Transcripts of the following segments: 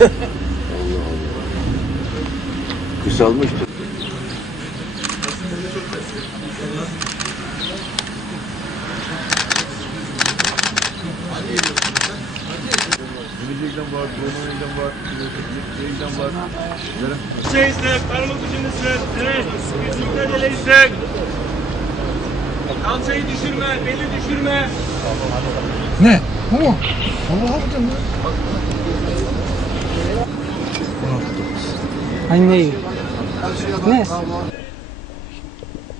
Allah Allah. Kısalmıştır. Milicik'ten var, Romanya'dan var, Milicik'ten var. Şey istek, parmak ucunu istek. Evet. Kalçayı düşürme, beli düşürme. Ne? Bu mu? Allah harbiden mi? Anne. Ne?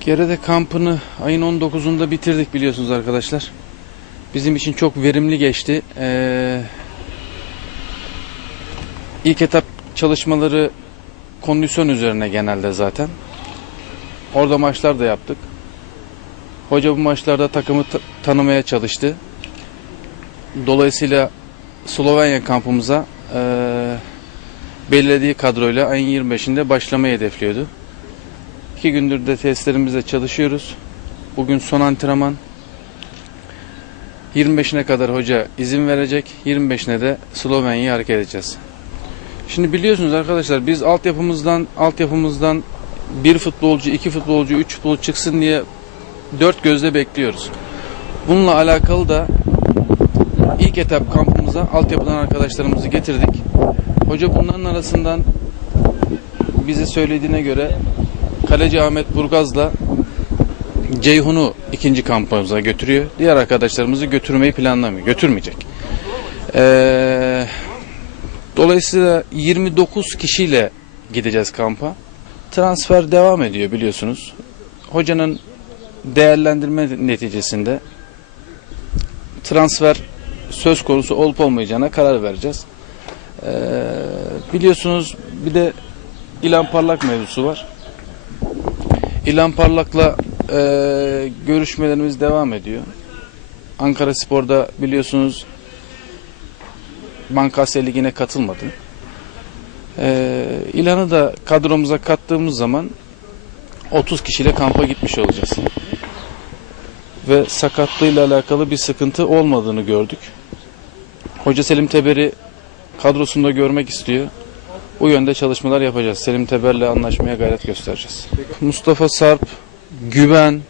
Gerede kampını ayın 19'unda bitirdik biliyorsunuz arkadaşlar. Bizim için çok verimli geçti. Ee, ilk etap çalışmaları kondisyon üzerine genelde zaten. Orada maçlar da yaptık. Hoca bu maçlarda takımı ta- tanımaya çalıştı. Dolayısıyla Slovenya kampımıza ee, belirlediği kadroyla ayın 25'inde başlamayı hedefliyordu. İki gündür de testlerimizde çalışıyoruz. Bugün son antrenman. 25'ine kadar hoca izin verecek. 25'ine de Slovenya'ya hareket edeceğiz. Şimdi biliyorsunuz arkadaşlar biz altyapımızdan altyapımızdan bir futbolcu, iki futbolcu, üç futbolcu çıksın diye dört gözle bekliyoruz. Bununla alakalı da ilk etap kampımıza altyapıdan arkadaşlarımızı getirdik. Hoca bunların arasından bize söylediğine göre Kaleci Ahmet Burgaz'la Ceyhun'u ikinci kampımıza götürüyor. Diğer arkadaşlarımızı götürmeyi planlamıyor. Götürmeyecek. Ee, dolayısıyla 29 kişiyle gideceğiz kampa. Transfer devam ediyor biliyorsunuz. Hocanın değerlendirme neticesinde transfer söz konusu olup olmayacağına karar vereceğiz. Ee, biliyorsunuz bir de İlhan Parlak mevzusu var. İlhan Parlak'la e, görüşmelerimiz devam ediyor. Ankara Spor'da biliyorsunuz Bankasya Ligi'ne katılmadı. E, İlhan'ı da kadromuza kattığımız zaman 30 kişiyle kampa gitmiş olacağız. Ve sakatlığıyla alakalı bir sıkıntı olmadığını gördük. Hoca Selim Teber'i kadrosunda görmek istiyor. Bu yönde çalışmalar yapacağız. Selim Teber'le anlaşmaya gayret göstereceğiz. Mustafa Sarp, Güven,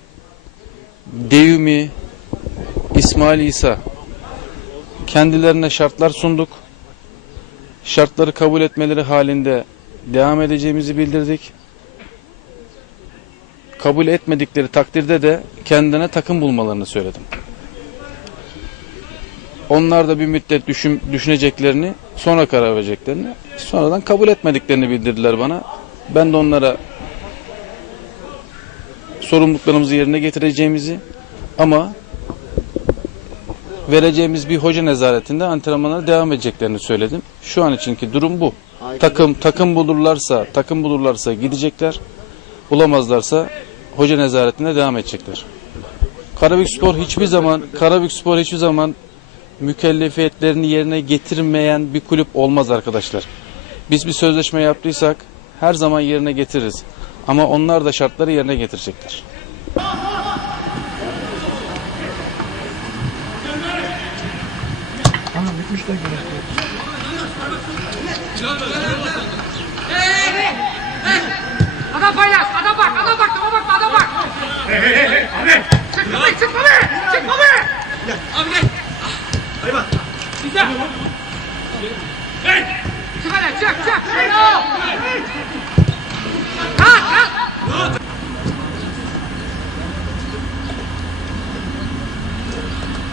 Deyumi, İsmail İsa kendilerine şartlar sunduk. Şartları kabul etmeleri halinde devam edeceğimizi bildirdik. Kabul etmedikleri takdirde de kendine takım bulmalarını söyledim. Onlar da bir müddet düşün, düşüneceklerini, sonra karar vereceklerini, sonradan kabul etmediklerini bildirdiler bana. Ben de onlara sorumluluklarımızı yerine getireceğimizi ama vereceğimiz bir hoca nezaretinde antrenmanlara devam edeceklerini söyledim. Şu an içinki durum bu. Takım takım bulurlarsa, takım bulurlarsa gidecekler. Bulamazlarsa hoca nezaretinde devam edecekler. Karabük Spor hiçbir zaman Karabük Spor hiçbir zaman mükellefiyetlerini yerine getirmeyen bir kulüp olmaz arkadaşlar. Biz bir sözleşme yaptıysak her zaman yerine getiririz. Ama onlar da şartları yerine getirecekler. Ana bitmişler güneşte. Adam paylaş, adam bak, adam bak, adam bak, adam bak.